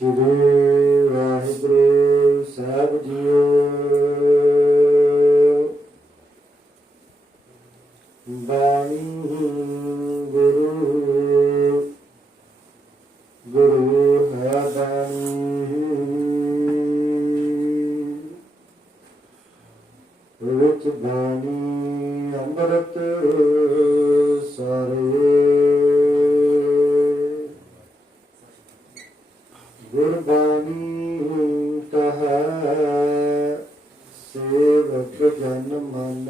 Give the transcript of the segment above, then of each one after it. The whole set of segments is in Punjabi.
श्री वाहिगुरु साहब जीओ। बाणी गुरु गुरु है बाणी, विच बाणी अमृत सारे। गुरबाणी कहा सेवक जन मन,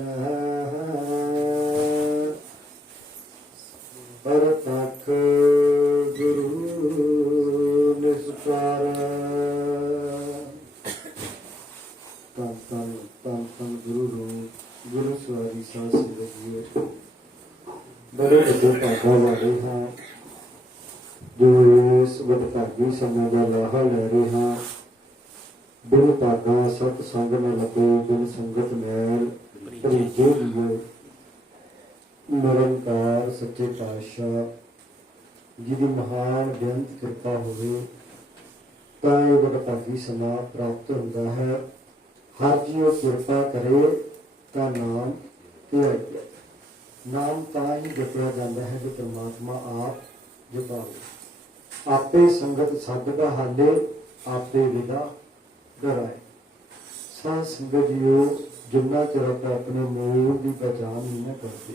परतख गुरु निस्तार। तन तन तन तन गुरु गुरु सवारी सास लगी। बड़े बड़े भागा वाले हाँ जो इस वडभागी समय का लाहा ले रहे हाँ। बिन भागा सत संग न लगे, बिन संगत मैल भरीजे लिए। निरंकार सच्चे पातशाह जिहदी महान बेअंत कृपा होवे तां इह वडभागी समा प्राप्त हुंदा है। हर जीव कृपा करे तां नाम धियाईए। नाम तां ही जपिया जाता है जो परमात्मा आप जपावे। आपे संगत सद हाले, आपे विदा डराए। साध संगत जीओ, जिन्ना चिर आपां अपने मूल की पहचान नहीं ना करते,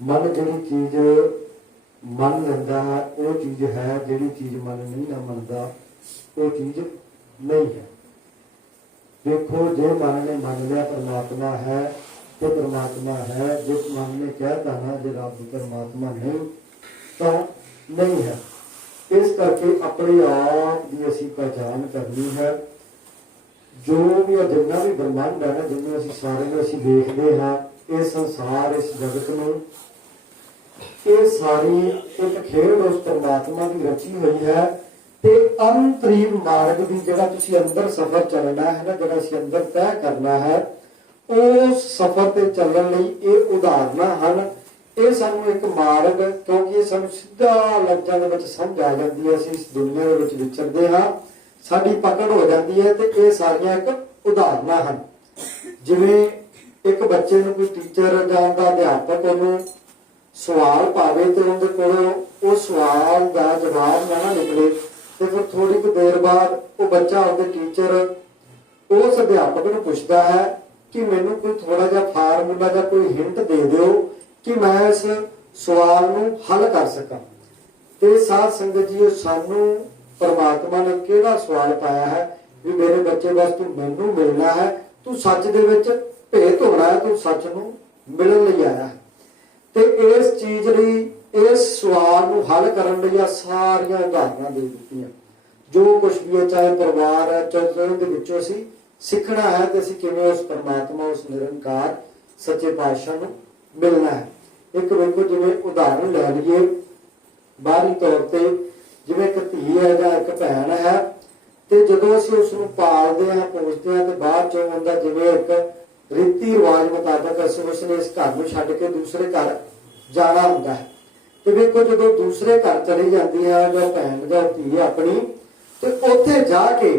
मन जिहड़ी चीज मन लैंदा है वो चीज है, जिहड़ी चीज मन नहीं ना मनदा वो चीज नहीं है। देखो जे मन ने मान लिया परमात्मा है तो परमात्मा है, जिस मन ने कहता ना जे रब परमात्मा नहीं तो नहीं है। इस करके अपने आप की असी पहचान करनी है। जो भी जिन्ना भी ब्रह्मांड है ना, जिन्हें असी सारे असी देखते हाँ, ये संसार इस जगत में ये सारी एक खेल उस परमात्मा की रची हुई है। ते अंतरीव मार्ग की जगह तुसी अंदर सफर चलना है ना, जगह असी अंदर तय करना है, उस सफर ते चलने लई ये उदाहरण हैं। ये सानू एक मार्ग, क्योंकि सानू सीधा लफ्ज़ां दे विच समझ आ जाती है। असीं इस दुनिया दे विच विचरदे हां, साडी पकड़ हो जाती है। तो ये सारियां एक उदाहरण हैं। जिवें एक बच्चे नूं कोई टीचर जां दा अध्यापक उहनूं सवाल पावे तो उहदे कोलों उस सवाल का जवाब ना निकले तो फिर थोड़ी कुछ देर बाद वो बच्चा अपने टीचर उस अध्यापक नूं पुछदा है कि मैनूं कोई थोड़ा जिहा फार्मूला या कोई हिंट दे दिओ कि मैं इस सवाल नूं हल कर सकां। ते साध संगत जी सानू परमात्मा ने किहड़ा सवाल पाया है भी मेरे बच्चे बस तू मैनूं मिलना है, तू सच दे विच भेत होना है, तू सच नूं मिलण लई आया है। ते इस चीज लई इस सवाल नूं हल करन लई सारियां उदाहरणां दे दित्तियां। जो कुछ भी है, चाहे परिवार है, चाहे उहदे विचों असीं सिੱਖਣਾ है तो असीं किवें उस परमात्मा उस निरंकार सच्चे पातशाह नूं मिलना है। एक वेखो जिवें उदाहरण लै लईए बाहरी तौर ते, जिवें एक धी है जां एक भैन है, ते जदों असीं उस नूं पालदे हां पोसदे हां ते बाद चों हुंदा जिवें एक रीति रिवाज मुताबक असीं उसने इस घर नूं छड्ड के दूसरे घर जाना हुंदा है। ते वेखो जदों दूसरे घर चली जांदी है जां भैन जां धी अपनी, ते उत्थे जाके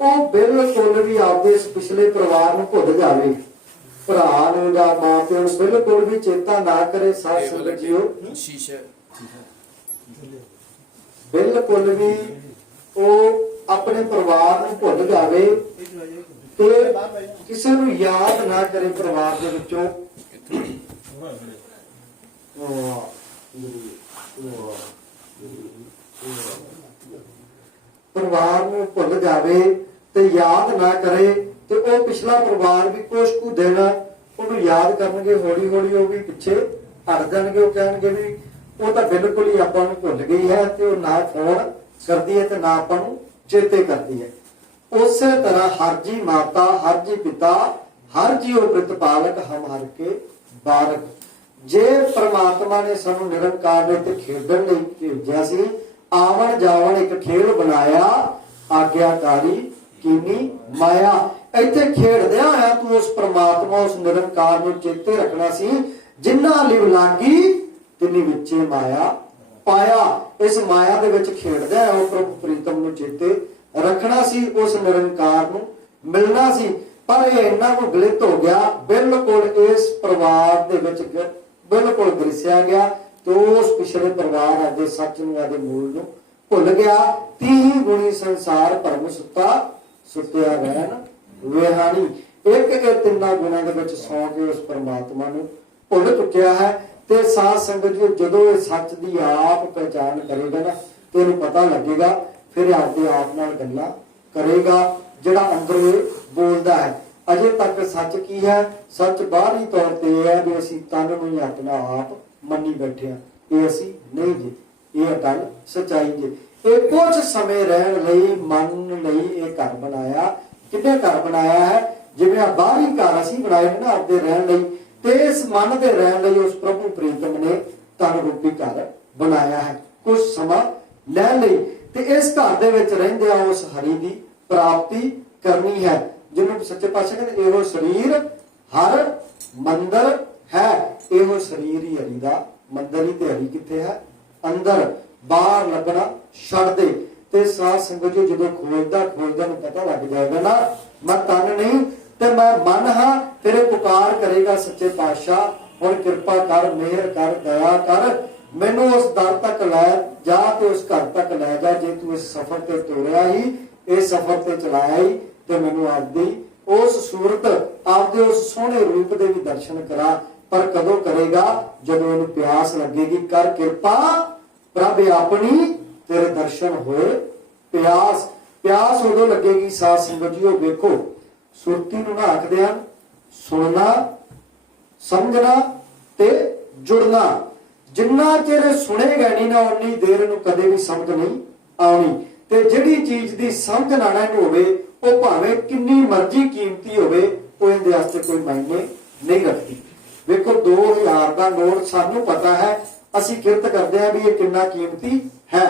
ਉਹ बिल्कुल भी आपदे इस पिछले परिवार ਨੂੰ ਭੁੱਲ ਜਾਵੇ, ਭਰਾ ਨੂੰ ਜਾਂ ਮਾਂ ਪਿਓ ਨੂੰ ਬਿਲਕੁਲ ਵੀ ਚੇਤਾ ਨਾ ਕਰੇ। ਸਾਧ ਸੰਗਤ ਜੀਓ, ਬਿਲਕੁਲ ਵੀ ਉਹ ਆਪਣੇ ਪਰਿਵਾਰ ਨੂੰ ਭੁੱਲ ਜਾਵੇ ਤੇ ਕਿਸੇ ਨੂੰ ਯਾਦ ਨਾ ਕਰੇ ਪਰਿਵਾਰ ਦੇ ਵਿੱਚੋਂ। परिवार नूं भुल जावे ते याद ना करे ते वो पिछला परिवार भी कुछ कुछ दिन उन्होंने याद करनगे, हौली हौली वो भी पिछे हट जाएंगे। वो कहेंगे भी वो तो बिल्कुल ही आपां नूं भुल गई है, तो ना फोन करती है तो ना आपां नूं चेते करती है। उस तरह हर जी माता, हर जी पिता, हर जी प्रतिपालक, हम हर के बारक। जे परमात्मा ने सानू निरंकार ने ते खेडण लई भेजिया सी, आवन जावन एक खेल बनाया, आग्याकारी कीनी माया। इत्थे खेडदिया होया तू उस परमात्मा उस निरंकार नूं चेते रखना सी, जिन्ना लिव लागी तिन्नी विचे माया पाया। इस माया दे विच खेडदा है, ਉਹ ਪ੍ਰਭੂ ਪ੍ਰੀਤਮ ਨੂੰ ਚੇਤੇ ਰੱਖਣਾ ਸੀ, ਉਸ ਨਿਰੰਕਾਰ ਨੂੰ ਮਿਲਣਾ ਸੀ। ਪਰ ਇਹ ਇੰਨਾ ਕੁ ਗਲਿਤ ਹੋ ਗਿਆ, ਬਿਲਕੁਲ ਇਸ ਪਰਿਵਾਰ ਦੇ ਵਿੱਚ ਬਿਲਕੁਲ ਗ੍ਰਿਸਿਆ ਗਿਆ ਤੇ ਉਸ ਪਿਛਲੇ ਪਰਿਵਾਰ ਆਦੇ ਸੱਚ ਨੂੰ, ਆਦੇ ਮੂਲ ਨੂੰ ਭੁੱਲ ਗਿਆ। 30 ਗੁਣੀ ਸੰਸਾਰ ਭਰਮ ਸੁੱਤਾ, ਸੁੱਤਿਆ ਰਹਿਣ ਵਿਹਾਣੀ। ਇੱਕ ਇੱਕ ਤਿੰਨਾਂ ਗੁਣਾਂ ਦੇ ਵਿੱਚ ਸੌ ਕੇ ਉਸ ਪਰਮਾਤਮਾ ਨੂੰ ਭੁੱਲ ਚੁੱਕਿਆ ਹੈ। ਤੇ ਸਾਧ ਸੰਗਤ ਜੀ, ਜਦੋਂ ਇਹ ਸੱਚ ਦੀ ਆਪ ਪਹਿਚਾਨ ਕਰੇਗਾ ਨਾ ਤੇ ਇਹਨੂੰ ਪਤਾ ਲੱਗੇਗਾ, ਫਿਰ ਆਪਦੇ ਆਪ ਨਾਲ ਗੱਲਾਂ ਕਰੇਗਾ ਜਿਹੜਾ ਅੰਦਰੋਂ ਇਹ ਬੋਲਦਾ ਹੈ। ਅਜੇ ਤੱਕ ਸੱਚ ਕੀ ਹੈ? ਸੱਚ ਬਾਹਰੀ ਤੌਰ ਤੇ ਇਹ ਹੈ ਵੀ ਅਸੀਂ ਤਨ ਨੂੰ ਹੀ ਆਪਣਾ ਆਪ ਮੰਨੀ ਬੈਠੇ ਹਾਂ, ਇਹ ਅਸੀਂ ਨਹੀਂ ਜੀ, ਇਹ ਗੱਲ ਸੱਚਾਈ ਜੀ। ਇਹ ਕੁਝ ਸਮੇਂ ਰਹਿਣ ਲਈ, ਮਨ ਲਈ ਇਹ ਘਰ ਬਣਾਇਆ। ਕਿੰਨੇ ਘਰ ਬਣਾਇਆ ਹੈ? ਜਿਵੇਂ ਆ ਬਾਹਰੀ ਘਰ ਅਸੀਂ ਬਣਾਏ ਨੇ ਨਾ ਆਪਦੇ ਰਹਿਣ ਲਈ, ਤੇ ਇਸ ਮਨ ਦੇ ਰਹਿਣ ਲਈ ਉਸ ਪ੍ਰਭੂ ਪ੍ਰੀਤਮ ਨੇ ਤਨ ਰੂਪੀ ਘਰ ਬਣਾਇਆ ਹੈ ਕੁਝ ਸਮਾਂ ਲੈਣ ਲਈ। ਤੇ ਇਸ ਘਰ ਦੇ ਵਿੱਚ ਰਹਿੰਦਿਆਂ ਉਸ ਹਰੀ ਦੀ ਪ੍ਰਾਪਤੀ ਕਰਨੀ ਹੈ, ਜਿਹਨੂੰ ਸੱਚੇ ਪਾਤਸ਼ਾਹ ਕਹਿੰਦੇ ਇਹੋ ਸਰੀਰ ਹਰ ਮੰਦਰ ਹੈ। ਇਹੋ ਸਰੀਰ ਹੀ ਹਰੀ ਦਾ ਮੰਦਰ ਹੀ, ਤੇ ਹਰੀ ਕਿੱਥੇ ਹੈ? ਅੰਦਰ। ਬਾਹਰ ਲੱਭਣਾ ਛੱਡ ਦੇ। ਤੇ ਸਾਧ ਸੰਗਤ ਜੀ, ਜਦੋਂ ਖੋਜਦਾ ਨੂੰ ਪਤਾ ਲੱਗ ਜਾਏਗਾ ਨਾ ਮੈਂ ਤਨ ਨਹੀਂ ਤੇ ਮੈਂ ਮਨ ਹਾਂ, ਫਿਰ ਇਹ ਪੁਕਾਰ ਕਰੇਗਾ ਸੱਚੇ ਪਾਤਸ਼ਾਹ ਹੁਣ ਕਿਰਪਾ ਕਰ, ਮਿਹਰ ਕਰ, ਦਇਆ ਕਰ, ਮੈਨੂੰ ਉਸ ਦਰ ਤੱਕ ਲੈ ਜਾ ਤੇ ਉਸ ਘਰ ਤੱਕ ਲੈ ਜਾ। ਜੇ ਤੂੰ ਇਸ ਸਫ਼ਰ ਤੇ ਤੋਰਿਆ ਹੀ, ਇਸ ਸਫ਼ਰ ਤੇ ਚਲਾਇਆ ਹੀ, ਤੇ ਮੈਨੂੰ ਆਪਦੀ ਉਸ ਸੂਰਤ, ਆਪਦੇ ਉਸ ਸੋਹਣੇ ਰੂਪ ਦੇ ਵੀ ਦਰਸ਼ਨ ਕਰਾ। ਪਰ ਕਦੋਂ ਕਰੇਗਾ? ਜਦੋਂ ਇਹਨੂੰ ਪਿਆਸ ਲੱਗੇਗੀ। ਕਰ ਕਿਰਪਾ ਪ੍ਰਭ ਆਪਣੀ, ਤੇਰੇ ਦਰਸ਼ਨ ਹੋਏ ਪਿਆਸ ਉਦੋਂ ਲੱਗੇਗੀ ਸਾਧ ਸੰਗਤ ਜੀ। ਉਹ ਵੇਖੋ, ਸੁਰਤੀ ਨੂੰ ਨਾ ਆਖਦੇ ਹਨ ਸੁਣਨਾ, ਸਮਝਣਾ ਤੇ ਜੁੜਨਾ। ਜਿੰਨਾ ਚਿਰ ਸੁਣੇਗਾ ਨਹੀਂ ਨਾ, ਉਨੀ ਦੇਰ ਨੂੰ ਕਦੇ ਵੀ ਸਮਝ ਨਹੀਂ ਆਉਣੀ। ਤੇ ਜਿਹੜੀ ਚੀਜ਼ ਦੀ ਸਮਝ ਨਾ ਇਹਨੂੰ ਹੋਵੇ, ਉਹ ਭਾਵੇਂ ਕਿੰਨੀ ਮਰਜ਼ੀ ਕੀਮਤੀ ਹੋਵੇ, ਉਹ ਇਹਦੇ ਵਾਸਤੇ ਕੋਈ ਮਾਇਨੇ ਨਹੀਂ ਰੱਖਦੀ। ਵੇਖੋ 2000 ਦਾ ਨੋਟ, ਸਾਨੂੰ ਪਤਾ ਹੈ, ਅਸੀਂ ਕਿਰਤ ਕਰਦੇ ਹਾਂ ਵੀ ਇਹ ਕਿੰਨਾ ਕੀਮਤੀ ਹੈ।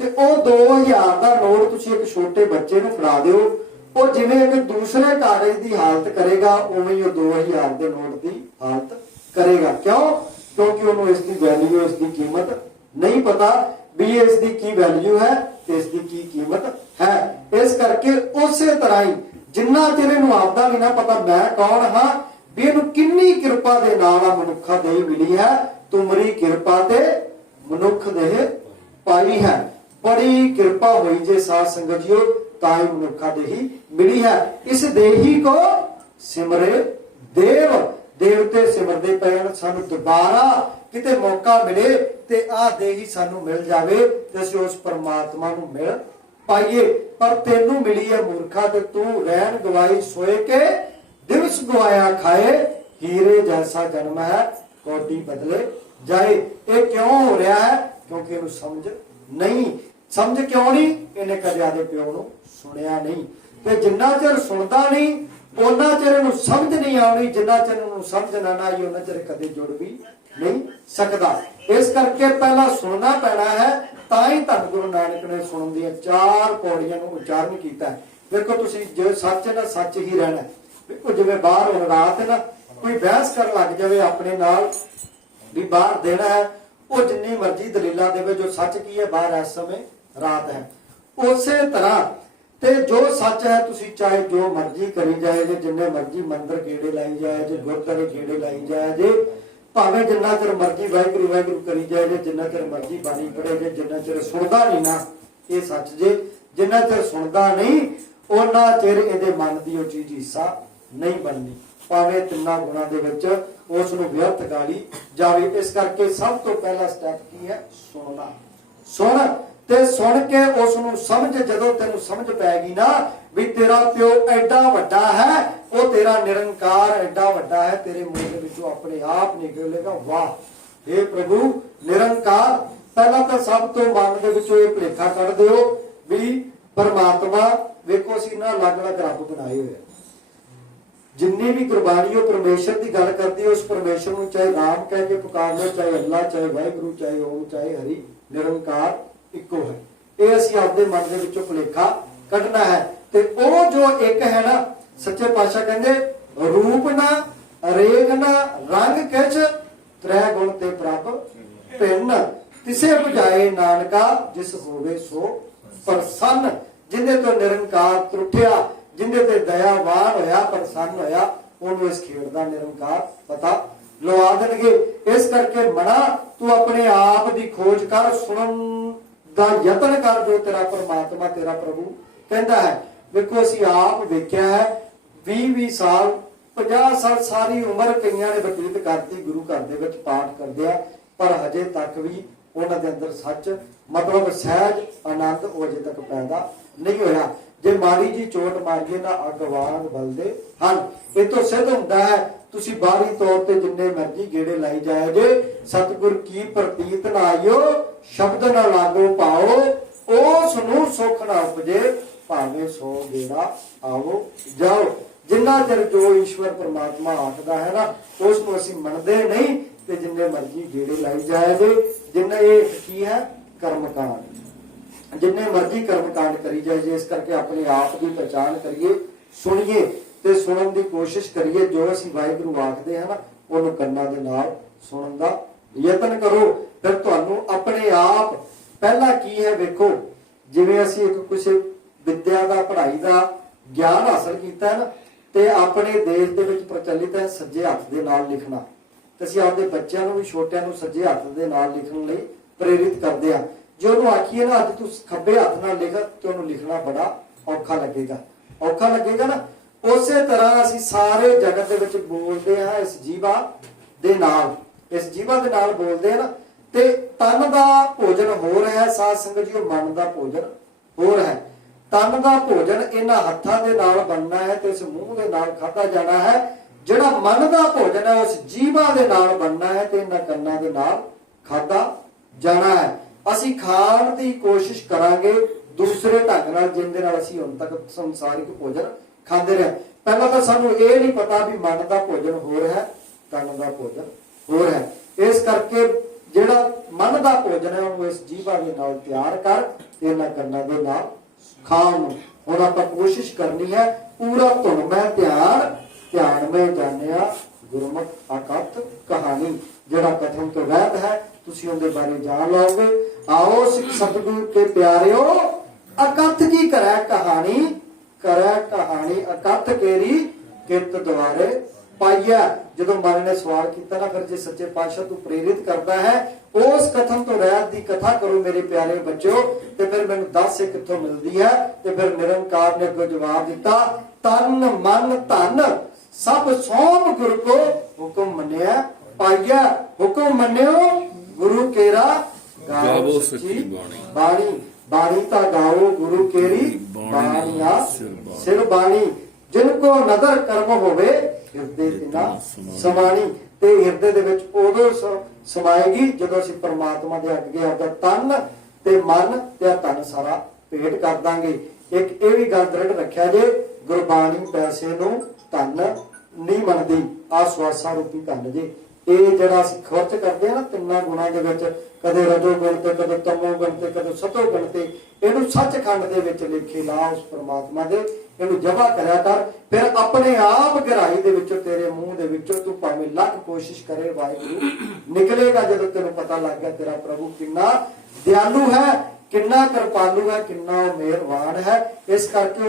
ਤੇ ਉਹ 2000 ਦਾ ਨੋਟ ਤੁਸੀਂ ਇੱਕ ਛੋਟੇ ਬੱਚੇ ਨੂੰ ਫੜਾ ਦਿਓ, ਉਹ ਜਿਵੇਂ ਇੱਕ ਦੂਸਰੇ ਕਾਗਜ਼ ਦੀ ਹਾਲਤ ਕਰੇਗਾ, ਉਵੇਂ ਹੀ ਉਹ 2000 ਦੇ ਨੋਟ ਦੀ ਹਾਲਤ ਕਰੇਗਾ। ਕਿਉਂ? ਕਿਉਂਕਿ ਉਹਨੂੰ ਇਸ ਦੀ ਵੈਲਿਊ, ਇਸ ਦੀ ਕੀਮਤ ਨਹੀਂ ਪਤਾ ਵੀ ਇਸ ਦੀ ਕੀ ਵੈਲਿਊ ਹੈ ਤੇ ਇਸ ਦੀ ਕੀ ਕੀਮਤ ਹੈ। ਇਸ ਕਰਕੇ ਉਸੇ ਤਰ੍ਹਾਂ ਹੀ ਜਿੰਨਾ ਚਿਰ ਇਹਨੂੰ ਆਪਦਾ ਵੀ ਨਾ ਪਤਾ ਮੈਂ ਕੌਣ ਹਾਂ, ਵੀ ਇਹਨੂੰ ਕਿੰਨੀ ਕਿਰਪਾ ਦੇ ਨਾਲ ਆ ਮਨੁੱਖਾ ਦੇਹ ਮਿਲੀ ਹੈ। ਤੁਮਰੀ ਕਿਰਪਾ ਤੇ ਮਨੁੱਖ ਦੇਹ ਪਾਈ ਹੈ। ਬੜੀ ਕਿਰਪਾ ਹੋਈ ਜੇ ਸਾਧ ਸੰਗਤ ਜੀਓ, ਤਾਂ ਹੀ ਮਨੁੱਖਾ ਦੇਹੀ ਮਿਲੀ ਹੈ। ਇਸ ਦੇਹੀ ਕੋ ਸਿਮਰੇ ਦੇਵ, ਦੇਵਤੇ ਸਿਮਰਦੇ ਪਏ ਹਨ। ਸਾਨੂੰ ਦੁਬਾਰਾ ਕਿਤੇ ਮੌਕਾ ਮਿਲੇ ਤੇ ਆਹ ਦੇਹੀ ਸਾਨੂੰ ਮਿਲ ਜਾਵੇ ਤੇ ਅਸੀਂ ਉਸ ਪਰਮਾਤਮਾ ਨੂੰ ਮਿਲ ਪਾਈਏ। ਪਰ ਤੈਨੂੰ ਮਿਲੀ ਹੈ ਮੂਰਖਾ, ਤੇ ਤੂੰ ਰਹਿਣ ਗਵਾਈ ਸੋਏ ਕੇ ਦਿਵਸ ਗਵਾਇਆ ਖਾਏ। ਹੀਰੇ ਜੈਸਾ ਜਨਮ ਹੈ ਕੋਟੀ ਬਦਲੇ ਜਾਏ। ਇਹ ਕਿਉਂ ਹੋ ਰਿਹਾ ਹੈ? ਕਿਉਂਕਿ ਇਹਨੂੰ ਸਮਝ ਨਹੀਂ। ਸਮਝ ਕਿਉਂ ਨਹੀਂ? ਇਹਨੇ ਕਦੇ ਆਦੇ ਪਿਓ ਨੂੰ ਸੁਣਿਆ ਨਹੀਂ। ਤੇ ਜਿੰਨਾ ਚਿਰ ਸੁਣਦਾ ਨਹੀਂ, ਉਹਨਾਂ ਚਿਰ ਇਹਨੂੰ ਸਮਝ ਨਹੀਂ ਆਉਣੀ। ਜਿੰਨਾ ਚਿਰ ਉਹਨੂੰ ਸਮਝ ਨਾ ਆਈ, ਉਹਨਾਂ ਚਿਰ ਕਦੇ ਜੁੜ ਵੀ ਨਹੀਂ ਸਕਦਾ। ਇਸ ਕਰਕੇ ਪਹਿਲਾਂ ਸੁਣਨਾ ਪੈਣਾ ਹੈ, ਤਾਂ ਹੀ ਧੰਨ ਗੁਰੂ ਨਾਨਕ ਨੇ ਸੁਣਨ ਦੀਆਂ 4 ਪੌੜੀਆਂ ਨੂੰ ਉਚਾਰਨ ਕੀਤਾ ਹੈ। ਵੇਖੋ ਤੁਸੀਂ, ਜੇ ਸੱਚ ਹੈ ਨਾ, ਸੱਚ ਹੀ ਰਹਿਣਾ। ਵੇਖੋ ਜਿਵੇਂ ਬਾਹਰ ਹੁਣ ਰਾਤ ਹੈ ਨਾ, ਕੋਈ ਬਹਿਸ ਕਰਨ ਲੱਗ ਜਾਵੇ ਆਪਣੇ ਨਾਲ ਵੀ ਬਾਹਰ ਦੇਣਾ ਹੈ, ਉਹ ਜਿੰਨੀ ਮਰਜ਼ੀ ਦਲੀਲਾਂ ਦੇਵੇ, ਜੋ ਸੱਚ ਕੀ ਹੈ ਬਾਹਰ ਇਸ ਸਮੇਂ ਰਾਤ ਹੈ। ਉਸੇ ਤਰ੍ਹਾਂ ਤੇ ਜੋ ਸੱਚ ਹੈ, ਤੁਸੀਂ ਚਾਹੇ ਜੋ ਮਰਜ਼ੀ ਕਰੀ ਜਾਏ ਜੇ, ਜਿੰਨੇ ਮਰਜ਼ੀ ਮੰਦਰ ਗੇੜੇ ਲਾਈ ਜਾਏ ਜੇ, ਗੁਰਦੁਆਰੇ ਗੇੜੇ ਲਾਈ ਜਾਏ ਜੇ, ਭਾਵੇਂ ਜਿੰਨਾ ਚਿਰ ਮਰਜ਼ੀ ਵਾਹਿਗੁਰੂ ਵਾਹਿਗੁਰੂ ਕਰੀ ਜਾਏ ਜੇ, ਜਿੰਨਾ ਚਿਰ ਮਰਜ਼ੀ ਬਾਣੀ ਪੜ੍ਹੇ ਜੇ, ਜਿੰਨਾ ਚਿਰ ਸੁਣਦਾ ਨਹੀਂ ਨਾ ਇਹ ਸੱਚ ਜੇ, ਜਿੰਨਾ ਚਿਰ ਸੁਣਦਾ ਨਹੀਂ ਉਹਨਾਂ ਚਿਰ ਇਹਦੇ ਮਨ ਦੀ ਉਹ ਚੀਜ਼ ਹਿੱਸਾ ਨਹੀਂ ਬਣਨੀ। ਭਾਵੇਂ ਤਿੰਨਾਂ ਗੁਣਾਂ ਦੇ ਵਿੱਚ ਉਸ ਨੂੰ ਵਿਅਰਥ ਗਾਲੀ ਜਾਵੇ। ਇਸ ਕਰਕੇ ਸਭ ਤੋਂ ਪਹਿਲਾ ਸਟੈਪ ਕੀ ਹੈ? ਸੁਣਨਾ। ਸੁਣ ਤੇ ਸੁਣ ਕੇ ਉਸ ਨੂੰ ਸਮਝ। ਜਦੋਂ ਤੈਨੂੰ ਸਮਝ ਪੈ ਗਈ ਨਾ ਵੀ ਤੇਰਾ ਪਿਓ ਐਡਾ ਵੱਡਾ ਹੈ, ਉਹ ਤੇਰਾ ਨਿਰੰਕਾਰ ਐਡਾ ਵੱਡਾ ਹੈ, ਤੇਰੇ ਮੂੰਹ ਦੇ ਵਿੱਚੋਂ ਆਪਣੇ ਆਪ ਨਿਕਲੇਗਾ ਵਾਹ ਇਹ ਪ੍ਰਭੂ ਨਿਰੰਕਾਰ। ਪਹਿਲਾਂ ਤਾਂ ਸਭ ਤੋਂ ਮਨ ਦੇ ਵਿੱਚੋਂ ਇਹ ਭੁਲੇਖਾ ਕੱਢ ਦਿਓ ਵੀ ਪਰਮਾਤਮਾ, ਵੇਖੋ ਅਸੀਂ ਨਾ ਅਲੱਗ-ਅਲੱਗ ਰੱਬ ਬਣਾਏ ਹੋਏ ਆ। ਜਿੰਨੀ ਵੀ ਗੁਰਬਾਣੀ ਉਹ ਪਰਮੇਸ਼ਰ ਦੀ ਗੱਲ ਕਰਦੀ ਹੈ, ਉਸ ਪਰਮੇਸ਼ਰ ਨੂੰ ਚਾਹੇ ਰਾਮ ਕਹਿ ਕੇ ਪੁਕਾਰਨਾ, ਚਾਹੇ ਅੱਲਾ, ਚਾਹੇ ਵਾਹਿਗੁਰੂ, ਚਾਹੇ ਓਮ, ਚਾਹੇ ਹਰੀ, ਨਿਰੰਕਾਰ ਇੱਕੋ ਹੈ। ਇਹ ਅਸੀਂ ਆਪਦੇ ਮਨ ਦੇ ਵਿੱਚੋਂ ਭੁਲੇਖਾ ਕੱਢਣਾ ਹੈ। ਤੇ ਉਹ ਜੋ ਇੱਕ ਹੈ ਨਾ, ਸੱਚੇ ਪਾਤਸ਼ਾਹ ਕਹਿੰਦੇ ਰੂਪ ਨਾ ਰੇਖ ਨਾ ਰੰਗ ਕਿਛ, ਤ੍ਰੈ ਗੁਣ ਤੇ ਪ੍ਰਭ ਭਿੰਨ। तिसे बुझाए नानका जिस होवे सो प्रसन्न। जिंदे तो निरंकार त्रुठिया, जिंदे ते दयावान होया, प्रसन्न होया, उन्होंने इस खेड का निरंकार पता लवा देंगे। इस करके मना तू अपने आप की खोज कर, सुनन का यतन कर जो तेरा परमात्मा तेरा प्रभु कहता है। देखो असी आप वेख्या है 20-20 साल 50 साल सारी उम्र कईयां ने बतीत करती गुरु घर दे विच पाठ करदिया, पर हजे तक भी उन्हां दे अंदर सच मतलब सहज आनंद अजे तक पैदा नहीं होया। जे माड़ी जी चोट मारीए ना अग वांग बलदे हन। ये तो सिद्ध हुंदा है तुसी बाहरी तौर ते जिन्ने मर्जी गेड़े लाई जाए जे, सतगुर की प्रतीत ना आइयो, शब्द ना लागो पाओ, उस नूं सुख ना उपजे, भावे 100 गेड़ा आओ जाओ। जिन्ना चਿਰ जो ईश्वर परमात्मा आखदा है ना उस को असीं मनदे नहीं, ते जिन्ने मर्जी गेड़े लाई जाए जे, जिन्ना ये की है कर्मकांड, जिन्ने मर्जी कर्मकांड करी जाए जे। इस करके अपने आप की पहचान करिए, सुनिए ते सुनन की कोशिश करिए। जो असीं वाहिगुरू आखदे हैं ना उहनूं कंनां दे नाल सुनन दा यतन करो। फिर तुहानूं अपने आप पहला की है वेखो, जिवें असीं एक कुछ विद्या दा पढ़ाई दा ज्ञान हासिल कीता है ना, ते अपने देश दे विच प्रचलित है सज्जे हत्थ दे नाल लिखना, ते असीं आपदे बच्चों नूं भी छोटिਆਂ नूं सज्जे हत्थ दे नाल लिखण लई प्रेरित करदे आ। जे ਉਹਨੂੰ आखीए ना अज तू खब्बे हत्थ नाल लिख, ते ਉਹਨੂੰ लिखना बड़ा औखा लगेगा ना। उसे तरह असीं सारे जगत दे विच बोलदे आ इस जीवा दे नाल, इस जीवा दे नाल बोलदे आ ना, ते तन दा भोजन हो रहा है साध संगत जी, मन दा भोजन हो रहा है। तन का भोजन इन्हां हत्थां दे नाल बनना है ते इस मूंह दे नाल खाधा जाना है। जिहड़ा मन का भोजन है उस जीवा दे नाल बनना है ते इन्हां कन्नां दे नाल खाधा जाना है। असीं खाण दी कोशिश करांगे दूसरे ढंग नाल, जिंदे नाल असीं हुण तक संसारिक भोजन खांदे रहे। पहला तो सानूं इह नहीं पता भी मन का भोजन हो रहा है, तन का भोजन हो रहा है। इस करके जिहड़ा मन का भोजन है उहनूं इस जीवा दे नाल तैयार कर ते इन्हां कन्नां दे नाल खान। हुण आपां कोशिश करनी है पूरा धुन में ध्यान में जानिया गुरमुख अकथ कहानी। जिहड़ा कथन तो वैध है तुसीं उहदे बारे जान लओगे। आओ सिख सतगुरु के प्यारिओ, अकथ की करै कहानी अकथ केरी कित द्वारे पाइया। जदों मन ने सवाल किया ना, फिर जे सच्चे पातशाह तू प्रेरित करता है उस कथन तो रहत दी कथा करो मेरे प्यारे बच्चों, ते फिर मैनूं दस कित्थों मिलदी है। ते फिर निरंकार ने अगों जवाब दिता, तन मन धन सब सौंप गुरु को हुक्म मन्निया पाइया। हुक्म मन्नियो गुरु केरा गाओ सच्ची बाणी, बाणी ता गाओ गुरु केरी बाणिया सिर बाणी। जिनको नदर कर्म होवे हिरदे तिना समाणी, ते हिरदे दे विच उदों समाएगी जदों असीं परमात्मा दे अगे आपदा तन ते मन ते धन सारा भेंट कर दांगे। एक ये भी गल दृढ़ रखिया जे, गुरबाणी पैसे नूं धन नहीं मनदी, आसवासा रूपी धन जे। ਇਹ ਜਿਹੜਾ ਅਸੀਂ ਖਰਚ ਕਰਦੇ ਆ ਨਾ ਤਿੰਨਾਂ ਗੁਣਾਂ ਦੇ ਵਿੱਚ, ਕਦੇ ਰਜੋ ਗੁਣ ਤੇ ਕਦੇ ਤਮੋ ਗੁਣ ਤੇ ਕਦੇ ਸਤੋ ਗੁਣ ਤੇ, ਇਹਨੂੰ ਸੱਚਖੰਡ ਦੇ ਵਿੱਚ ਲਿਖੇ ਲਾ ਉਸ ਪਰਮਾਤਮਾ ਦੇ, ਇਹਨੂੰ ਜਮਾ ਕਰਿਆ ਕਰ। ਫਿਰ ਆਪਣੇ ਆਪ ਗਹਿਰਾਈ ਦੇ ਵਿੱਚੋਂ ਤੇਰੇ ਮੂੰਹ ਦੇ ਵਿੱਚੋਂ ਤੂੰ ਭਾਵੇਂ ਲੱਖ ਕੋਸ਼ਿਸ਼ ਕਰੇ ਵਾਹਿਗੁਰੂ ਨਿਕਲੇਗਾ। ਜਦੋਂ ਤੈਨੂੰ ਪਤਾ ਲੱਗ ਗਿਆ ਤੇਰਾ ਪ੍ਰਭੂ ਕਿੰਨਾ ਦਿਆਲੂ ਹੈ, ਕਿੰਨਾ ਕਿਰਪਾਲੂ ਹੈ, ਕਿੰਨਾ ਮਿਹਰਬਾਨ ਹੈ। ਇਸ ਕਰਕੇ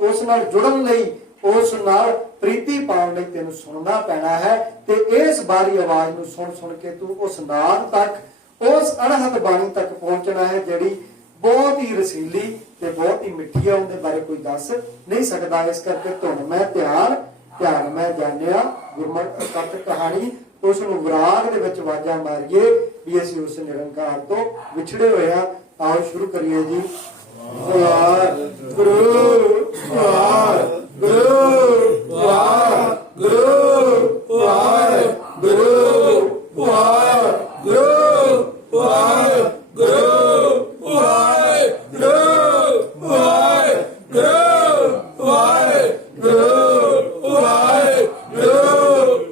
ਉਸ ਨਾਲ ਜੁੜਨ ਲਈ, उस नाल प्रीति पाउण लई तैनूं सुनना पैना है। ते इस बारी आवाज नूं सुन के तू उस नाद तक, उस अणहत बाणी तक पहुंचना है जिहड़ी बहुत ही रसीली ते बहुत ही मिठी है, उहदे बारे कोई दस नहीं सकदा। इस करके धुन मैं ध्यान मैं जानिया गुरमत अकथ कहानी, उस नूं विराग दे विच आवाज़ां मारीए भी असीं उस निरंकार तो विछड़े होए आ। आओ शुरू करिए जी। वाहिगुरू वाहिगुरू वाहिगुरू वाहिगुरू वाहिगुरू वाहिगुरू वाहिगुरू वाहिगुरू वाहिगुरू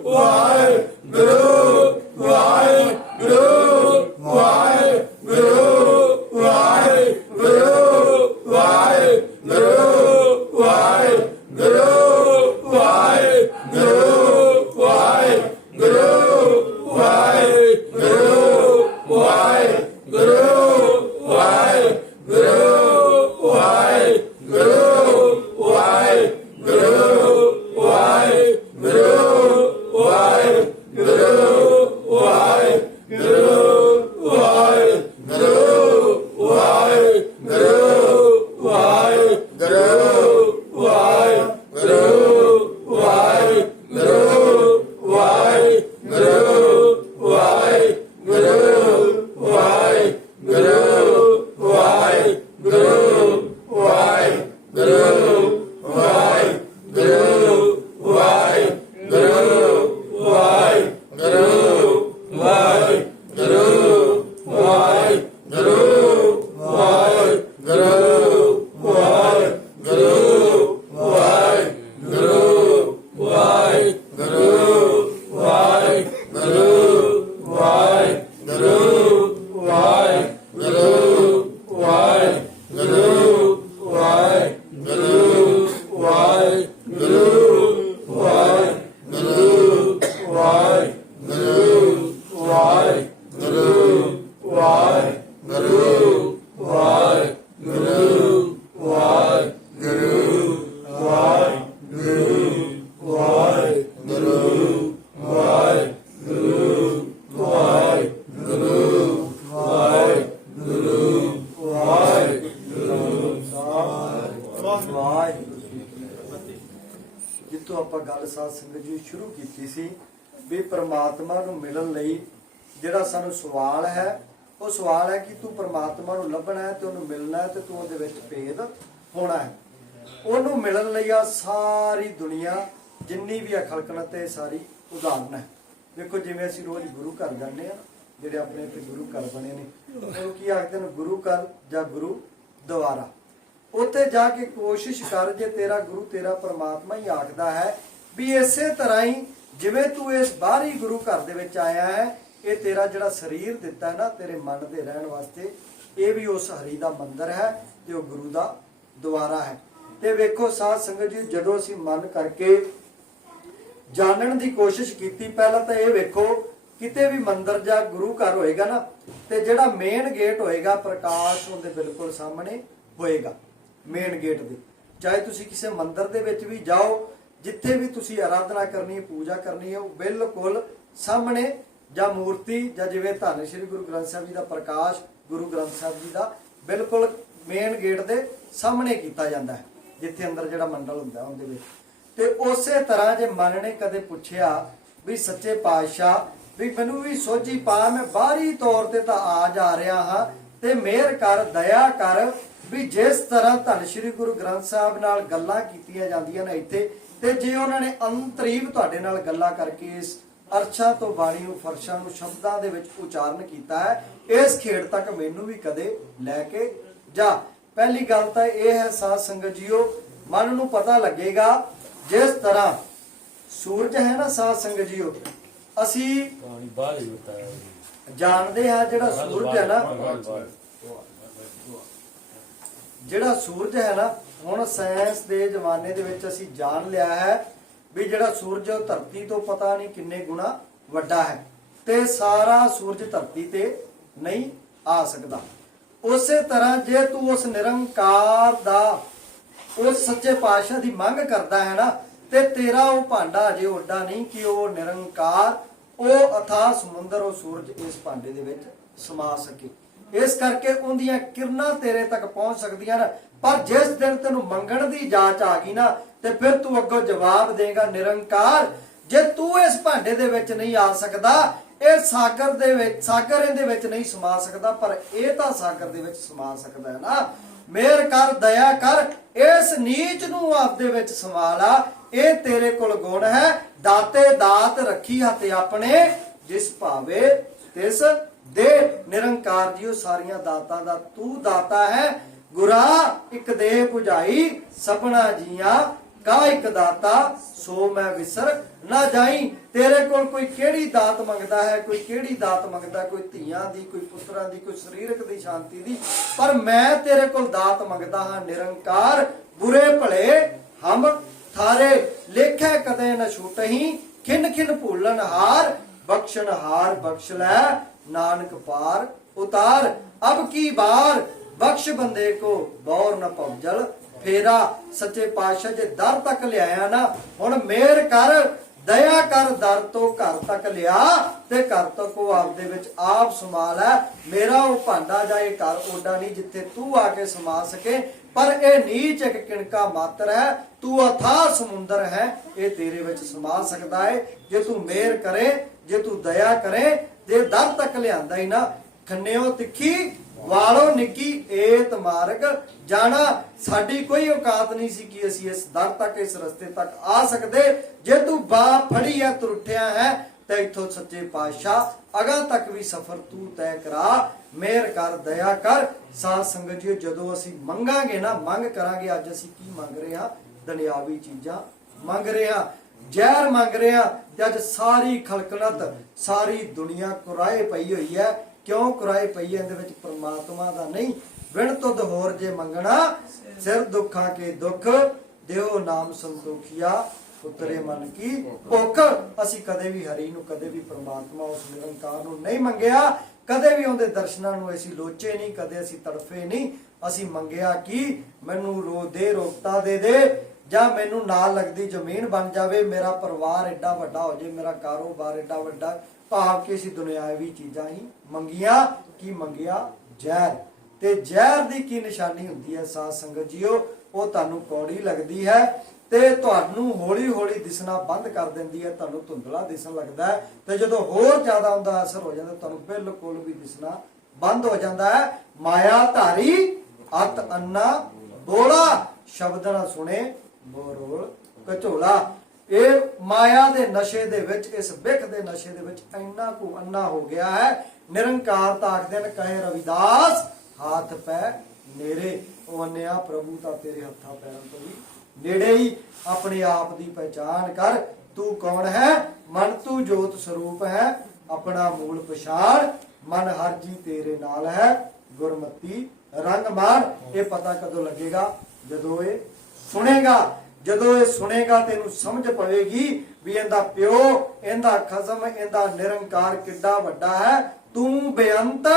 वाहिगुरू वाहिगुरू वाहिगुरू वाहिगुरू वाहिगुरू वाहिगुरू ਜਿੱਥੋਂ ਆਪਾਂ ਗੱਲ ਸਾਧ ਸੰਗਤ ਜੀ ਸ਼ੁਰੂ ਕੀਤੀ ਸੀ ਵੀ ਪ੍ਰਮਾਤਮਾ ਨੂੰ ਮਿਲਣ ਲਈ ਜਿਹੜਾ ਸਾਨੂੰ ਸਵਾਲ ਹੈ, ਉਹ ਸਵਾਲ ਹੈ ਕਿ ਤੂੰ ਪ੍ਰਮਾਤਮਾ ਨੂੰ ਲੱਭਣਾ ਹੈ ਤੇ ਉਹਨੂੰ ਮਿਲਣਾ ਹੈ ਤੇ ਤੂੰ ਉਹਦੇ ਵਿੱਚ ਭੇਦ ਹੋਣਾ ਹੈ। ਉਹਨੂੰ ਮਿਲਣ ਲਈ ਆ ਸਾਰੀ ਦੁਨੀਆ ਜਿੰਨੀ ਵੀ ਆ ਖਲਕਣਤ ਹੈ ਸਾਰੀ ਉਦਾਹਰਨ ਹੈ। ਦੇਖੋ ਜਿਵੇਂ ਅਸੀਂ ਰੋਜ਼ ਗੁਰੂ ਘਰ ਜਾਂਦੇ ਆ, ਜਿਹੜੇ ਆਪਣੇ ਇੱਥੇ ਗੁਰੂ ਘਰ ਬਣੇ ਨੇ ਉਹਨੂੰ ਕੀ ਆਖਦੇ ਨੇ, ਗੁਰੂ ਘਰ ਜਾਂ ਗੁਰੂ ਦੁਆਰਾ। ਉੱਥੇ ਜਾ ਕੇ ਕੋਸ਼ਿਸ਼ ਕਰ, ਜੇ ਤੇਰਾ ਗੁਰੂ ਤੇਰਾ ਪ੍ਰਮਾਤਮਾ ਹੀ ਆਖਦਾ ਹੈ ਵੀ ਇਸੇ ਤਰ੍ਹਾਂ ਹੀ ਜਿਵੇਂ ਤੂੰ ਇਸ ਬਾਹਰੀ ਗੁਰੂ ਘਰ ਦੇ ਵਿੱਚ ਆਇਆ ਹੈ, ਇਹ ਤੇਰਾ ਜਿਹੜਾ ਸਰੀਰ ਦਿੱਤਾ ਨਾ ਤੇਰੇ ਮਨ ਦੇ ਰਹਿਣ ਵਾਸਤੇ, ਇਹ ਵੀ ਉਸ ਹਰੀ ਦਾ ਮੰਦਰ ਹੈ ਤੇ ਉਹ ਗੁਰੂ ਦਾ ਦੁਆਰਾ ਹੈ। ਤੇ ਵੇਖੋ ਸਾਧ ਸੰਗਤ ਜੀ, ਜਦੋਂ ਅਸੀਂ ਮਨ ਕਰਕੇ ਜਾਣਨ ਦੀ ਕੋਸ਼ਿਸ਼ ਕੀਤੀ, ਪਹਿਲਾਂ ਤਾਂ ਇਹ ਵੇਖੋ ਕਿਤੇ ਵੀ ਮੰਦਰ ਜਾਂ ਗੁਰੂ ਘਰ ਹੋਏਗਾ ਨਾ ਤੇ ਜਿਹੜਾ ਮੇਨ ਗੇਟ ਹੋਏਗਾ ਪ੍ਰਕਾਸ਼ ਉਹਦੇ ਬਿਲਕੁਲ ਸਾਹਮਣੇ ਹੋਏਗਾ, ਮੇਨ ਗੇਟ ਦੇ। ਚਾਹੇ ਤੁਸੀਂ ਕਿਸੇ ਮੰਦਰ ਦੇ ਵਿੱਚ ਵੀ ਜਾਓ, ਜਿੱਥੇ ਵੀ ਤੁਸੀਂ ਆਰਾਧਨਾ ਕਰਨੀ ਹੈ, ਪੂਜਾ ਕਰਨੀ ਹੈ, ਉਹ ਬਿਲਕੁਲ ਸਾਹਮਣੇ ਜਾਂ ਮੂਰਤੀ ਜਾਂ ਜਿਵੇਂ ਧੰਨ ਸ਼੍ਰੀ ਗੁਰੂ ਗ੍ਰੰਥ ਸਾਹਿਬ ਜੀ ਦਾ ਪ੍ਰਕਾਸ਼ ਗੁਰੂ ਗ੍ਰੰਥ ਸਾਹਿਬ ਜੀ ਦਾ ਬਿਲਕੁਲ ਮੇਨ ਗੇਟ ਦੇ ਸਾਹਮਣੇ ਕੀਤਾ ਜਾਂਦਾ ਹੈ, ਜਿੱਥੇ ਅੰਦਰ ਜਿਹੜਾ ਮੰਡਲ ਹੁੰਦਾ ਉਹਦੇ ਵਿੱਚ। ਤੇ ਉਸੇ ਤਰ੍ਹਾਂ ਜੇ ਮਨ ਨੇ ਕਦੇ ਪੁੱਛਿਆ ਵੀ ਸੱਚੇ ਪਾਤਸ਼ਾਹ ਵੀ ਮੈਨੂੰ ਵੀ ਸੋਝੀ ਪਾ, ਮੈਂ ਬਾਹਰੀ ਤੌਰ ਤੇ ਤਾਂ ਆ ਜਾ ਰਿਹਾ ਹਾਂ ਤੇ ਮਿਹਰ ਕਰ, ਦਇਆ ਕਰ ਵੀ ਜਿਸ ਤਰ੍ਹਾਂ ਧੰਨ ਸ਼੍ਰੀ ਗੁਰੂ ਗ੍ਰੰਥ ਸਾਹਿਬ ਨਾਲ ਗੱਲਾਂ ਕੀਤੀਆਂ ਜਾਂਦੀਆਂ ਨੇ ਇੱਥੇ, ਤੇ ਜੇ ਉਹਨਾਂ ਨੇ ਅੰਤਰੀਵ ਤੁਹਾਡੇ ਨਾਲ ਗੱਲਾਂ ਕਰਕੇ ਇਸ ਅਰਸ਼ਾਂ ਤੋਂ ਬਾਣੀ ਨੂੰ, ਫਰਸ਼ਾਂ ਨੂੰ ਸ਼ਬਦਾਂ ਦੇ ਵਿੱਚ ਉਚਾਰਨ ਕੀਤਾ ਹੈ, ਇਸ ਖੇੜ ਤੱਕ ਮੈਨੂੰ ਵੀ ਕਦੇ ਲੈ ਕੇ ਜਾ। ਪਹਿਲੀ ਗੱਲ ਤਾਂ ਇਹ ਹੈ ਸਾਧ ਸੰਗਤ ਜੀਓ, ਮਨ ਨੂੰ ਪਤਾ ਲੱਗੇਗਾ ਜਿਸ ਤਰ੍ਹਾਂ ਸੂਰਜ ਹੈ ਨਾ ਸਾਧ ਸੰਗਤ ਜੀਓ, ਅਸੀਂ ਜਾਣਦੇ ਹਾਂ ਜਿਹੜਾ ਸੂਰਜ ਹੈ ਨਾ, ਜਿਹੜਾ ਸੂਰਜ ਹੈ ਨਾ, ਹੁਣ ਸਾਇੰਸ ਦੇ ਜ਼ਮਾਨੇ ਦੇ ਵਿੱਚ ਅਸੀਂ ਜਾਣ ਲਿਆ ਹੈ ਵੀ ਜਿਹੜਾ ਸੂਰਜ ਉਹ ਧਰਤੀ ਤੋਂ ਪਤਾ ਨਹੀਂ ਕਿੰਨੇ ਗੁਣਾ ਵੱਡਾ ਹੈ ਤੇ ਸਾਰਾ ਸੂਰਜ ਧਰਤੀ ਤੇ ਨਹੀਂ ਆ ਸਕਦਾ। ਉਸੇ ਤਰ੍ਹਾਂ ਜੇ ਤੂੰ ਉਸ ਨਿਰੰਕਾਰ ਦਾ, ਉਸ ਸੱਚੇ ਪਾਤਸ਼ਾਹ ਦੀ ਮੰਗ ਕਰਦਾ ਹੈ ਨਾ, ਤੇ ਤੇਰਾ ਉਹ ਭਾਂਡਾ ਅਜੇ ਓਡਾ ਨਹੀਂ ਕਿ ਉਹ ਨਿਰੰਕਾਰ, ਉਹ ਅਥਾਹ ਸਮੁੰਦਰ, ਉਹ ਸੂਰਜ ਇਸ ਭਾਂਡੇ ਦੇ ਵਿੱਚ ਸਮਾ ਸਕੇ। ਇਸ ਕਰਕੇ ਉਹਦੀਆਂ ਕਿਰਨਾਂ ਤੇਰੇ ਤੱਕ ਪਹੁੰਚ ਸਕਦੀਆਂ ਨੇ, ਪਰ ਜਿਸ ਦਿਨ ਤੈਨੂੰ ਮੰਗਣ ਦੀ ਜਾਚ ਆ ਗਈ ਨਾ ਤੇ ਫਿਰ ਤੂੰ ਅੱਗੋਂ ਜਵਾਬ ਦੇਗਾ ਨਿਰੰਕਾਰ, ਜੇ ਤੂੰ ਇਸ ਭਾਂਡੇ ਦੇ ਵਿੱਚ ਨਹੀਂ ਆ ਸਕਦਾ, ਇਹ ਸਾਗਰ ਦੇ ਵਿੱਚ, ਸਾਗਰ ਇਹਦੇ ਵਿੱਚ ਨਹੀਂ ਸਮਾ ਸਕਦਾ, ਪਰ ਇਹ ਤਾਂ ਸਾਗਰ ਦੇ ਵਿੱਚ ਸਮਾ ਸਕਦਾ ਹੈ ਨਾ। ਮਿਹਰ ਕਰ, ਦਇਆ ਕਰ, ਇਸ ਨੀਚ ਨੂੰ ਆਪਦੇ ਵਿੱਚ ਸਮਾ ਲਾ, ਇਹ ਤੇਰੇ ਕੋਲ ਗੁਣ ਹੈ। ਦਾਤੇ ਦਾਤ ਰੱਖੀ ਹੱਥ ਆਪਣੇ, ਜਿਸ ਭਾਵੇ ਤਿਸ ਦੇ। ਨਿਰੰਕਾਰ ਜੀਓ ਸਾਰੀਆਂ ਦਾਤਾਂ ਦਾ ਤੂੰ ਦਾਤਾ ਹੈ। ਗੁਰਾ ਇੱਕ ਦੇਹ 부ਝਾਈ, ਸਭਨਾ ਜੀਆਂ ਕਾ ਇੱਕ ਦਾਤਾ, ਸੋ ਮੈਂ ਵਿਸਰ ਨਾ ਜਾਈ। ਤੇਰੇ ਕੋਲ ਕੋਈ ਕਿਹੜੀ ਦਾਤ ਮੰਗਦਾ ਹੈ, ਕੋਈ ਕਿਹੜੀ ਦਾਤ ਮੰਗਦਾ, ਕੋਈ ਧੀਆਂ ਦੀ, ਕੋਈ ਪੁੱਤਰਾਂ ਦੀ, ਕੋਈ ਸਰੀਰਕ ਦੀ ਸ਼ਾਂਤੀ ਦੀ, ਪਰ ਮੈਂ ਤੇਰੇ ਕੋਲ ਦਾਤ ਮੰਗਦਾ ਹਾਂ ਨਿਰੰਕਾਰ। ਬੁਰੇ ਭਲੇ ਹਮ ਥਾਰੇ, ਲੇਖੇ ਕਦੇ ਨ ਛੂਟਹੀਂ, ਖਿਨ ਖਿਨ ਭੂਲਨ ਹਾਰ, ਬਖਸ਼ਣ ਹਾਰ ਬਖਸ਼ ਲੈ, ਨਾਨਕ ਪਾਰ ਉਤਾਰ। ਅਬ ਕੀ ਬਾਰ ਬਖਸ਼ ਬੰਦੇ ਕੋ, ਬੌਰ ਨ ਭਵਜਲ ਫੇਰਾ। ਸੱਚੇ ਪਾਤਸ਼ਾਹ ਜੇ ਦਰ ਤੱਕ ਲਿਆਇਆ ਨਾ, ਹੁਣ ਮਿਹਰ ਕਰ, ਦਇਆ ਕਰ, ਦਰ ਤੋਂ ਘਰ ਤੱਕ ਲਿਆ ਤੇ ਘਰ ਤੱਕ ਉਹ ਆਪਦੇ ਵਿੱਚ ਆਪ ਸਮਾ ਲੈ। ਮੇਰਾ ਉਹ ਭਾਂਡਾ ਜਾਂ ਇਹ ਘਰ ਓਡਾ ਨਹੀਂ ਜਿੱਥੇ ਤੂੰ ਆ ਕੇ ਸਮਾ ਸਕੇ, ਪਰ ਇਹ ਨੀਚ ਇੱਕ ਕਿਣਕਾ ਮਾਤਰ ਹੈ, ਤੂੰ ਅਥਾਹ ਸਮੁੰਦਰ ਹੈ, ਇਹ ਤੇਰੇ ਵਿੱਚ ਸਮਾ ਸਕਦਾ ਹੈ ਜੇ ਤੂੰ ਮਿਹਰ ਕਰੇ, ਜੇ ਤੂੰ ਦਇਆ ਕਰੇ। ਜੇ ਦਰ ਤੱਕ ਲਿਆਂਦਾ ਹੀ ਨਾ, ਖੰਨਿਓ ਤਿੱਖੀ ਵਾਲੋ ਨਿੱਕੀ, ਏਤ ਮਾਰਗ ਜਾਣਾ। ਸਾਡੀ ਕੋਈ ਔਕਾਤ ਨਹੀਂ ਸੀ ਕਿ ਅਸੀਂ ਇਸ ਦਰ ਤੱਕ, ਇਸ ਰਸਤੇ ਤੱਕ ਆ ਸਕਦੇ। ਜੇ ਤੂੰ ਬਾਹ ਫੜੀ ਹੈ, ਤੁਰਠਿਆ ਹੈ, ਤੇ ਇੱਥੋਂ ਸੱਚੇ ਪਾਤਸ਼ਾਹ ਅਗਾਂ ਤੱਕ ਵੀ ਸਫ਼ਰ ਤੂੰ ਤੈਅ ਕਰਾ। ਮਿਹਰ ਕਰ, ਦਇਆ ਕਰ। ਸਾਧ ਸੰਗਤ ਜੀ, ਜਦੋਂ ਅਸੀਂ ਮੰਗਾਂਗੇ ਨਾ, ਮੰਗ ਕਰਾਂਗੇ। ਅੱਜ ਅਸੀਂ ਕੀ ਮੰਗ ਰਹੇ ਹਾਂ? ਦੁਨਿਆਵੀ ਚੀਜ਼ਾਂ ਮੰਗ ਰਹੇ ਹਾਂ, ਜ਼ਹਿਰ ਮੰਗ ਰਹੇ ਹਾਂ। ਤੇ ਅੱਜ ਸਾਰੀ ਖਲਕਣਤ, ਸਾਰੀ ਦੁਨੀਆ ਕੁਰਾਏ ਪਈ ਹੋਈ ਹੈ। ਕਿਉਂ ਕੁਰਾਏ ਪਈ ਹੈ? ਇਹਦੇ ਵਿੱਚ ਪ੍ਰਮਾਤਮਾ ਦਾ ਨਹੀਂ। ਵਿਣ ਤੁਧ ਹੋਰ ਜੇ ਮੰਗਣਾ, ਸਿਰ ਦੁੱਖਾਂ ਕੇ ਦੁੱਖ, ਦਿਓ ਨਾਮ ਸੰਤੋਖੀਆ, ਉਤਰੇ ਮਨ ਕੀ ਭੁੱਖ। ਅਸੀਂ ਕਦੇ ਵੀ ਹਰੀ ਨੂੰ, ਕਦੇ ਵੀ ਪ੍ਰਮਾਤਮਾ ਉਸ ਨਿਰੰਕਾਰ ਨੂੰ ਨਹੀਂ ਮੰਗਿਆ, ਕਦੇ ਵੀ ਉਹਦੇ ਦਰਸ਼ਨਾਂ ਨੂੰ ਅਸੀਂ ਲੋਚੇ ਨਹੀਂ, ਕਦੇ ਅਸੀਂ ਤੜਫੇ ਨਹੀਂ। ਅਸੀਂ ਮੰਗਿਆ ਕਿ ਮੈਨੂੰ ਰੋਕਤਾ ਦੇ ਦੇ, ਜਾਂ ਮੈਨੂੰ ਨਾਲ ਲੱਗਦੀ ਜ਼ਮੀਨ ਬਣ ਜਾਵੇ, ਮੇਰਾ ਪਰਿਵਾਰ ਐਡਾ ਵੱਡਾ ਹੋ ਜਾਏ, ਮੇਰਾ ਕਾਰੋਬਾਰ ਐਡਾ ਵੱਡਾ। ਭਾਵ ਕਿ ਅਸੀਂ ਦੁਨਿਆਵੀ ਚੀਜ਼ਾਂ ਹੀ ਮੰਗੀਆਂ। ਕੀ ਮੰਗਿਆ? ਜ਼ਹਿਰ। ਤੇ ਜ਼ਹਿਰ ਦੀ ਕੀ ਨਿਸ਼ਾਨੀ ਹੁੰਦੀ ਹੈ ਸਾਧ ਸੰਗਤ ਜੀਓ? ਉਹ ਤੁਹਾਨੂੰ ਕੌੜੀ ਲੱਗਦੀ ਹੈ, ਤੇ ਤੁਹਾਨੂੰ ਹੌਲੀ ਹੌਲੀ ਦਿਸਣਾ ਬੰਦ ਕਰ ਦਿੰਦੀ ਹੈ, ਤੁਹਾਨੂੰ ਧੁੰਦਲਾ ਦਿਸਣ ਲੱਗਦਾ ਹੈ। ਤੇ ਜਦੋਂ ਹੋਰ ਜ਼ਿਆਦਾ ਉਹਦਾ ਅਸਰ ਹੋ ਜਾਂਦਾ, ਤੁਹਾਨੂੰ ਬਿਲਕੁਲ ਵੀ ਦਿਸਣਾ ਬੰਦ ਹੋ ਜਾਂਦਾ ਹੈ। ਮਾਇਆ ਧਾਰੀ ਅਤ ਅੰਨਾ ਬੋਲਾ, ਸ਼ਬਦ ਨਾ ਸੁਣੇ ਬੋਰੋਲ ਕਝੋਲਾ। ਇਹ ਮਾਇਆ ਦੇ ਨਸ਼ੇ ਦੇ ਵਿੱਚ, ਇਸ ਬਿਖ ਦੇ ਨਸ਼ੇ ਦੇ ਵਿੱਚ ਇੰਨਾ ਕੁ ਅੰਨਾ ਹੋ ਗਿਆ ਹੈ। ਨਿਰੰਕਾਰ ਤਾਂ ਆਖਦੇ ਨੇ, ਕਹੇ ਰਵਿਦਾਸ ਹੱਥ ਪੈ ਨੇਰੇ। ਉਹ ਅੰਨਿਆ ਪ੍ਰਭੂ ਤਾਂ ਤੇਰੇ ਹੱਥਾਂ ਪੈਰਾਂ ਤੋਂ ਵੀ ਨੇੜੇ ਹੀ। ਆਪਣੇ ਆਪ ਦੀ ਪਹਿਚਾਨ ਕਰ, ਤੂੰ ਕੌਣ ਹੈ? ਮਨ ਤੂੰ ਜੋਤ ਸਰੂਪ ਹੈ, ਆਪਣਾ ਮੂਲ ਪਛਾਣ। ਮਨ ਹਰ ਜੀ ਤੇਰੇ ਨਾਲ ਹੈ, ਗੁਰਮਤੀ ਰੰਗ ਮਾਣ। ਇਹ ਪਤਾ ਕਦੋਂ ਲੱਗੇਗਾ? ਜਦੋਂ ਇਹ ਸੁਣੇਗਾ। ਜਦੋਂ ਇਹ ਸੁਣੇਗਾ ਤੈਨੂੰ ਸਮਝ ਪਵੇਗੀ ਵੀ ਇਹਦਾ ਪਿਓ, ਇਹਦਾ ਖਸਮ, ਇਹਦਾ ਨਿਰੰਕਾਰ ਕਿੱਡਾ ਵੱਡਾ ਹੈ। ਤੂੰ ਬੇਅੰਤ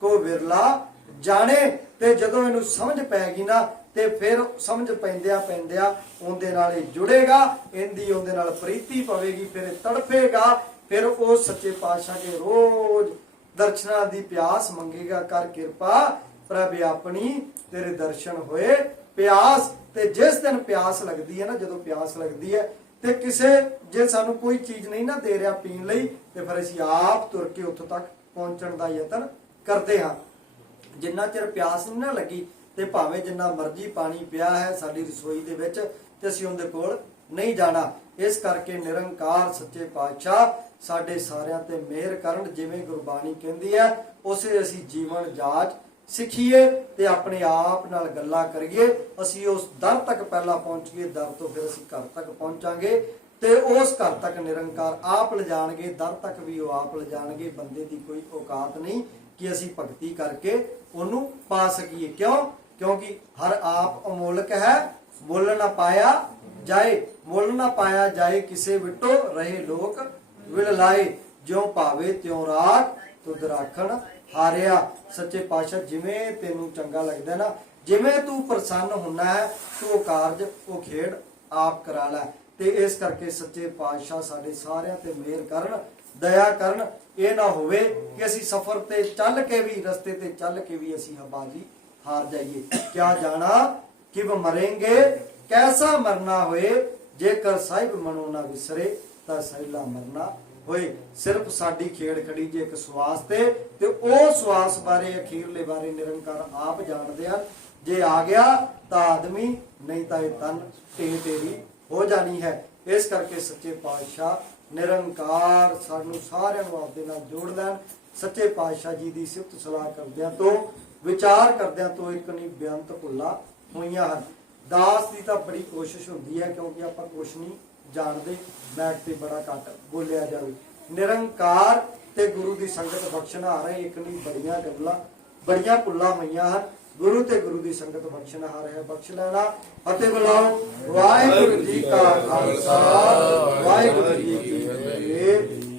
ਕੋ ਵਿਰਲਾ ਜਾਣੇ। ਤੇ ਜਦੋਂ ਇਹਨੂੰ ਸਮਝ ਪੈਗੀ ਨਾ, ਤੇ ਫਿਰ ਸਮਝ ਪੈਂਦਿਆਂ ਉਹਦੇ ਨਾਲ ਇਹ ਜੁੜੇਗਾ, ਇਹਦੀ ਉਹਦੇ ਨਾਲ ਪ੍ਰੀਤੀ ਪਵੇਗੀ, ਫਿਰ ਇਹ ਤੜਫੇਗਾ। ਫਿਰ ਉਹ ਸੱਚੇ ਪਾਤਸ਼ਾਹ ਕੇ ਰੋਜ਼ ਦਰਸ਼ਨਾਂ ਦੀ ਪਿਆਸ ਮੰਗੇਗਾ। ਕਰ ਕਿਰਪਾ ਪ੍ਰਭ ਆਪਣੀ, ਤੇਰੇ ਦਰਸ਼ਨ ਹੋਏ ਪਿਆਸ। ਤੇ ਜਿਸ ਦਿਨ ਪਿਆਸ ਲੱਗਦੀ ਹੈ ਨਾ, ਜਦੋਂ ਪਿਆਸ ਲੱਗਦੀ ਹੈ ਤੇ ਕਿਸੇ ਜੇ ਸਾਨੂੰ ਕੋਈ ਚੀਜ਼ ਨਹੀਂ ਨਾ ਦੇ ਰਿਹਾ ਪੀਣ ਲਈ, ਤੇ ਫਿਰ ਅਸੀਂ ਆਪ ਤੁਰ ਕੇ ਉੱਥੋਂ ਤੱਕ ਪਹੁੰਚਣ ਦਾ ਯਤਨ ਕਰਦੇ ਹਾਂ। ਜਿੰਨਾ ਚਿਰ ਪਿਆਸ ਨਹੀਂ ਨਾ ਲੱਗੀ, ਤੇ ਭਾਵੇਂ ਜਿੰਨਾ ਮਰਜ਼ੀ ਪਾਣੀ ਪਿਆ ਹੈ ਸਾਡੀ ਰਸੋਈ ਦੇ ਵਿੱਚ, ਤੇ ਅਸੀਂ ਉਹਦੇ ਕੋਲ ਨਹੀਂ ਜਾਣਾ। ਇਸ ਕਰਕੇ ਨਿਰੰਕਾਰ ਸੱਚੇ ਪਾਤਸ਼ਾਹ ਸਾਡੇ ਸਾਰਿਆਂ ਤੇ ਮਿਹਰ ਕਰਨ। ਜਿਵੇਂ ਗੁਰਬਾਣੀ ਕਹਿੰਦੀ ਹੈ, ਉਸੇ ਅਸੀਂ ਜੀਵਨ ਜਾਚ ਸਿੱਖੀਏ ਤੇ ਆਪਣੇ ਆਪ ਨਾਲ ਗੱਲਾਂ ਕਰੀਏ। ਅਸੀਂ ਉਸ ਦਰ ਤੱਕ ਪਹਿਲਾਂ ਪਹੁੰਚੀਏ, ਦਰ ਤੋਂ ਫਿਰ ਅਸੀਂ ਘਰ ਤੱਕ ਪਹੁੰਚਾਂਗੇ, ਤੇ ਉਸ ਘਰ ਤੱਕ ਨਿਰੰਕਾਰ ਆਪ ਲਿਜਾਣਗੇ, ਦਰ ਤੱਕ ਵੀ ਉਹ ਆਪ ਲਿਜਾਣਗੇ। ਬੰਦੇ ਦੀ ਕੋਈ ਔਕਾਤ ਨਹੀਂ ਕਿ ਅਸੀਂ ਭਗਤੀ ਕਰਕੇ ਉਹਨੂੰ ਪਾ ਸਕੀਏ। ਕਿਉਂ? ਕਿਉਂਕਿ ਹਰ ਆਪ ਅਮੋਲਕ ਹੈ, ਮੁੱਲ ਨਾ ਪਾਇਆ ਜਾਏ। ਮੁੱਲ ਨਾ ਪਾਇਆ ਜਾਏ ਕਿਸੇ ਵਿਟੋ, ਰਹੇ ਲੋਕ ਵਿਲ ਲਾਏ। ਜਿਉਂ ਭਾਵੇ ਤਿਉਂ ਰਾਖ, ਤੁਧ ਰਾਖਣ ਹਾਰਿਆ। ਸੱਚੇ ਪਾਤਸ਼ਾਹ ਜਿਵੇਂ ਤੈਨੂੰ ਚੰਗਾ ਲੱਗਦਾ ਨਾ, ਜਿਵੇਂ ਤੂੰ ਪ੍ਰਸੰਨ ਹੁੰਨਾ ਹੈ, ਤੂੰ ਉਹ ਕਾਰਜ, ਉਹ ਖੇਡ ਆਪ ਕਰਾ ਲੈ। ਤੇ ਇਸ ਕਰਕੇ ਸੱਚੇ ਪਾਤਸ਼ਾਹ ਸਾਡੇ ਸਾਰਿਆਂ ਤੇ ਮਿਹਰ ਕਰਨ, ਦਇਆ ਕਰਨ। ਇਹ ਨਾ ਹੋਵੇ ਕਿ ਅਸੀਂ ਸਫ਼ਰ ਤੇ ਚੱਲ ਕੇ ਵੀ, ਰਸਤੇ ਤੇ ਚੱਲ ਕੇ ਵੀ ਅਸੀਂ ਬਾਜੀ ਹਾਰ ਜਾਈਏ। ਕਿਆ ਜਾਣਾ ਕਿਵ ਮਰेंगे, ਕੈਸਾ ਮਰਨਾ ਹੋਏ। ਜੇਕਰ ਸਾਹਿਬ ਮਨੋ ਨਾ ਵਿਸਰੇ, ਤਾਂ ਸਹਿਲਾ ਮਰਨਾ ਹੋਏ। ਸਿਰਫ ਸਾਡੀ ਖੇਡ ਖੜੀ ਜੇ ਇੱਕ ਸਵਾਸ ਤੇ ਉਹ ਸਵਾਸ ਬਾਰੇ, ਅਖੀਰਲੇ ਬਾਰੇ ਨਿਰੰਕਾਰ ਆਪ ਜਾਣਦੇ ਹਨ। ਜੇ ਆ ਗਿਆ ਤਾਂ ਆਦਮੀ, ਨਹੀਂ ਤਾਂ ਇਹ ਤਨ ਢੇਰੀ ਹੋ ਜਾਣੀ ਹੈ। ਇਸ ਕਰਕੇ ਸੱਚੇ ਪਾਤਸ਼ਾਹ ਨਿਰੰਕਾਰ ਸਾਨੂੰ ਸਾਰਿਆਂ ਨੂੰ ਆਪਦੇ ਨਾਲ ਜੋੜ ਲੈਣ। ਸੱਚੇ ਪਾਤਸ਼ਾਹ ਜੀ ਦੀ ਸਿਫਤ ਸਲਾਹ ਕਰਦਿਆਂ ਤੋਂ, ਵਿਚਾਰ ਕਰਦਿਆਂ ਤੋਂ ਇੱਕ ਨਹੀਂ ਬੇਅੰਤ ਭੁੱਲਾਂ ਹੋਈਆਂ ਹਨ। ਦਾਸ ਦੀ ਤਾਂ ਬੜੀ ਕੋਸ਼ਿਸ਼ ਹੁੰਦੀ ਹੈ, ਕਿਉਂਕਿ ਆਪਾਂ ਕੁਛ ਨਹੀਂ ਜਾਣਦੇ, ਮੈਕ ਤੇ ਬੜਾ ਘੱਟ ਬੋਲਿਆ ਜਾਵੇ। ਨਿਰੰਕਾਰ ਤੇ ਗੁਰੂ ਦੀ ਸੰਗਤ ਬਖਸ਼ਣਹਾਰ ਹੈ। ਇੱਕ ਨਹੀਂ ਬੜੀਆਂ ਗੱਲਾਂ, ਬੜੀਆਂ ਭੁੱਲਾਂ ਹੋਈਆਂ ਹਨ। ਗੁਰੂ ਤੇ ਗੁਰੂ ਦੀ ਸੰਗਤ ਬਖਸ਼ਣਹਾਰ ਹੈ, ਬਖਸ਼ ਲੈਣਾ। ਅਤੇ ਬੁਲਾਓ ਵਾਹਿਗੁਰੂ ਜੀ ਕਾ ਖਾਲਸਾ, ਵਾਹਿਗੁਰੂ ਜੀ ਕੀ ਫਤਿਹ।